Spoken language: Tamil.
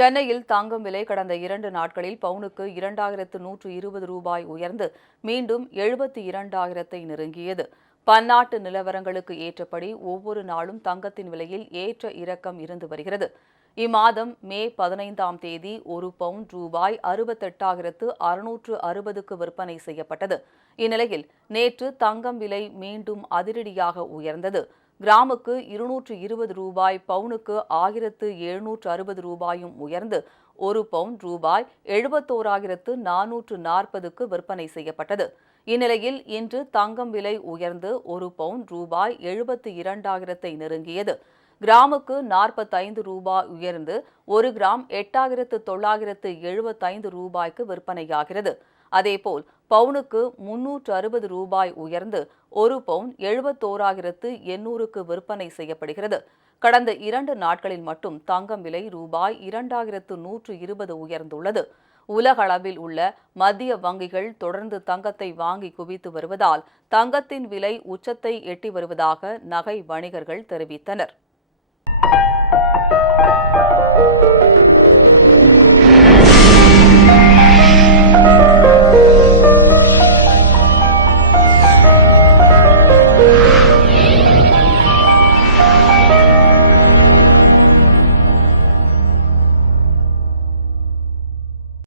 சென்னையில் தங்கம் விலை கடந்த இரண்டு நாட்களில் பவுனுக்கு இரண்டாயிரத்து நூற்று இருபது ரூபாய் உயர்ந்து மீண்டும் எழுபத்தி இரண்டாயிரத்தை நெருங்கியது. பன்னாட்டு நிலவரங்களுக்கு ஏற்றபடி ஒவ்வொரு நாளும் தங்கத்தின் விலையில் ஏற்ற இறக்கம் இருந்து வருகிறது. இம்மாதம் மே பதினைந்தாம் தேதி ஒரு பவுன் ரூபாய் அறுபத்தெட்டாயிரத்து அறுநூற்று அறுபதுக்கு விற்பனை செய்யப்பட்டது. இந்நிலையில் நேற்று தங்கம் விலை மீண்டும் அதிரடியாக உயர்ந்தது. கிராமுக்கு இருநூற்று இருபது ரூபாய் பவுனுக்கு ஆயிரத்து எழுநூற்று அறுபது ரூபாயும் உயர்ந்து ஒரு பவுன் ரூபாய் எழுபத்தோராயிரத்து நானூற்று நாற்பதுக்கு விற்பனை செய்யப்பட்டது. இந்நிலையில் இன்று தங்கம் விலை உயர்ந்து ஒரு பவுன் ரூபாய் எழுபத்து இரண்டாயிரத்தை நெருங்கியது. கிராமுக்கு நாற்பத்தைந்து ரூபாய் உயர்ந்து ஒரு கிராம் எட்டாயிரத்து தொள்ளாயிரத்து எழுபத்தைந்து ரூபாய்க்கு விற்பனையாகிறது. அதேபோல் பவுனுக்கு முன்னூற்று அறுபது ரூபாய் உயர்ந்து ஒரு பவுன் எழுபத்தோராயிரத்து எண்ணூறுக்கு விற்பனை செய்யப்படுகிறது. கடந்த இரண்டு நாட்களில் மட்டும் தங்கம் விலை ரூபாய் இரண்டாயிரத்து நூற்று இருபது உயர்ந்துள்ளது. உலகளவில் உள்ள மத்திய வங்கிகள் தொடர்ந்து தங்கத்தை வாங்கி குவித்து வருவதால் தங்கத்தின் விலை உச்சத்தை எட்டி வருவதாக நகை வணிகர்கள் தெரிவித்தனர்.